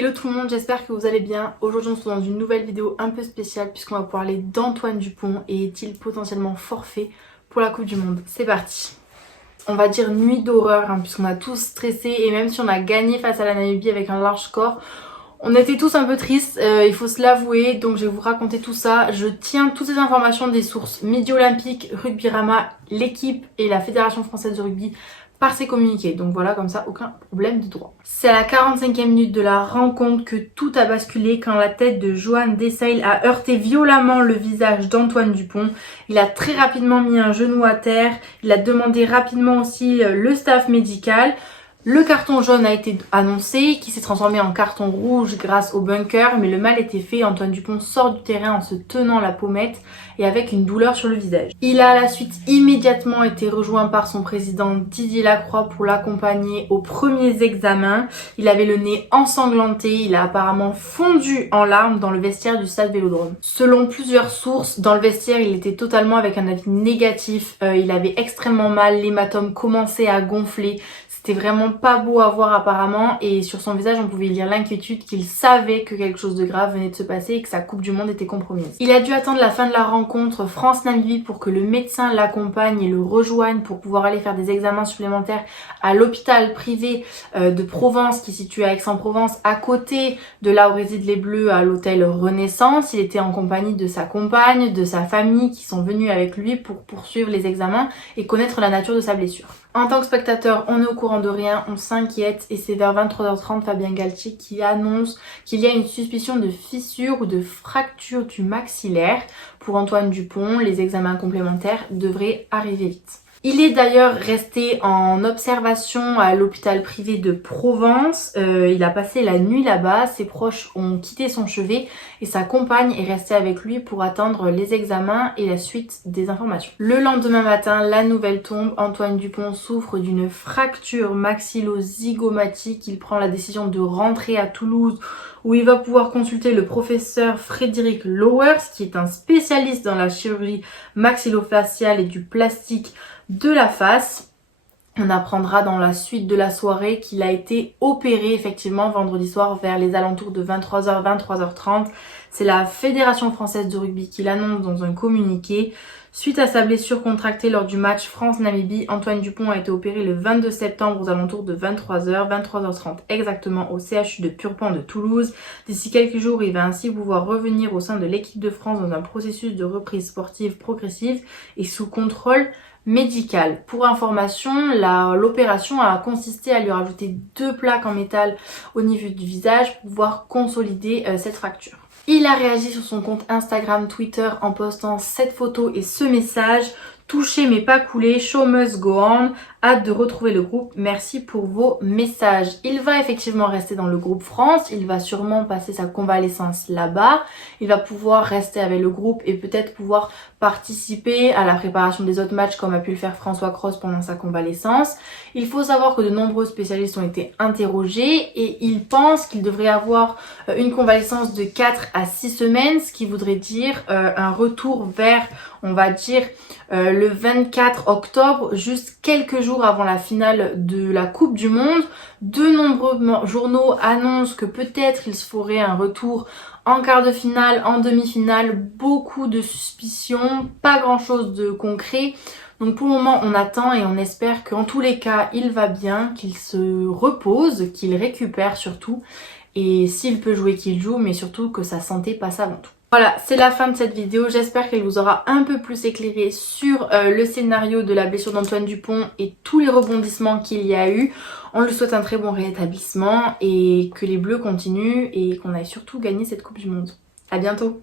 Hello tout le monde, j'espère que vous allez bien. Aujourd'hui on se retrouve dans une nouvelle vidéo un peu spéciale puisqu'on va parler d'Antoine Dupont et est-il potentiellement forfait pour la Coupe du Monde. C'est parti. On va dire nuit d'horreur puisqu'on a tous stressé et même si on a gagné face à la Namibie avec un large score, on était tous un peu tristes, il faut se l'avouer, donc je vais vous raconter tout ça. Je tiens toutes ces informations des sources Midi Olympique, Rugbyrama, l'équipe et la Fédération Française de Rugby par ses communiqués. Donc voilà, comme ça, aucun problème de droit. C'est à la 45e minute de la rencontre que tout a basculé quand la tête de Johan Dessailly a heurté violemment le visage d'Antoine Dupont. Il a très rapidement mis un genou à terre, il a demandé rapidement aussi le staff médical. Le carton jaune a été annoncé, qui s'est transformé en carton rouge grâce au bunker, mais le mal était fait. Antoine Dupont sort du terrain en se tenant la pommette et avec une douleur sur le visage. Il a à la suite immédiatement été rejoint par son président Didier Lacroix pour l'accompagner aux premiers examens. Il avait le nez ensanglanté, il a apparemment fondu en larmes dans le vestiaire du stade Vélodrome. Selon plusieurs sources, dans le vestiaire, il était totalement avec un avis négatif, il avait extrêmement mal, l'hématome commençait à gonfler. C'était vraiment pas beau à voir apparemment et sur son visage on pouvait lire l'inquiétude qu'il savait que quelque chose de grave venait de se passer et que sa Coupe du Monde était compromise. Il a dû attendre la fin de la rencontre France-Namibie pour que le médecin l'accompagne et le rejoigne pour pouvoir aller faire des examens supplémentaires à l'hôpital privé de Provence qui est situé à Aix-en-Provence à côté de là où résident les Bleus à l'hôtel Renaissance. Il était en compagnie de sa compagne, de sa famille qui sont venus avec lui pour poursuivre les examens et connaître la nature de sa blessure. En tant que spectateur, on est au courant de rien, on s'inquiète et c'est vers 23h30 Fabien Galtier qui annonce qu'il y a une suspicion de fissure ou de fracture du maxillaire. Pour Antoine Dupont, les examens complémentaires devraient arriver vite. Il est d'ailleurs resté en observation à l'hôpital privé de Provence. Il a passé la nuit là-bas, ses proches ont quitté son chevet et sa compagne est restée avec lui pour attendre les examens et la suite des informations. Le lendemain matin, la nouvelle tombe. Antoine Dupont souffre d'une fracture maxillo-zygomatique. Il prend la décision de rentrer à Toulouse où il va pouvoir consulter le professeur Frédéric Lowers qui est un spécialiste dans la chirurgie maxillofaciale et du plastique de la face. On apprendra dans la suite de la soirée qu'il a été opéré effectivement vendredi soir vers les alentours de 23h, 23h30. C'est la Fédération Française de Rugby qui l'annonce dans un communiqué. Suite à sa blessure contractée lors du match France-Namibie, Antoine Dupont a été opéré le 22 septembre aux alentours de 23h, 23h30 exactement au CHU de Purpan de Toulouse. D'ici quelques jours, il va ainsi pouvoir revenir au sein de l'équipe de France dans un processus de reprise sportive progressive et sous contrôle médical. Pour information, l'opération a consisté à lui rajouter 2 plaques en métal au niveau du visage pour pouvoir consolider cette fracture. Il a réagi sur son compte Instagram, Twitter en postant cette photo et ce message. Touché mais pas coulé, show must go on. Hâte de retrouver le groupe, merci pour vos messages. Il va effectivement rester dans le groupe France, il va sûrement passer sa convalescence là-bas. Il va pouvoir rester avec le groupe et peut-être pouvoir participer à la préparation des autres matchs comme a pu le faire François Cros pendant sa convalescence. Il faut savoir que de nombreux spécialistes ont été interrogés et ils pensent qu'il devrait avoir une convalescence de 4 à 6 semaines, ce qui voudrait dire un retour vers, on va dire, le 24 octobre, juste quelques jours avant la finale de la Coupe du Monde. De nombreux journaux annoncent que peut-être il se ferait un retour en quart de finale, en demi-finale. Beaucoup de suspicions, pas grand-chose de concret. Donc pour le moment, on attend et on espère qu'en tous les cas, il va bien, qu'il se repose, qu'il récupère surtout. Et s'il peut jouer, qu'il joue, mais surtout que sa santé passe avant tout. Voilà, c'est la fin de cette vidéo. J'espère qu'elle vous aura un peu plus éclairé sur le scénario de la blessure d'Antoine Dupont et tous les rebondissements qu'il y a eu. On lui souhaite un très bon rétablissement et que les Bleus continuent et qu'on aille surtout gagner cette Coupe du Monde. À bientôt!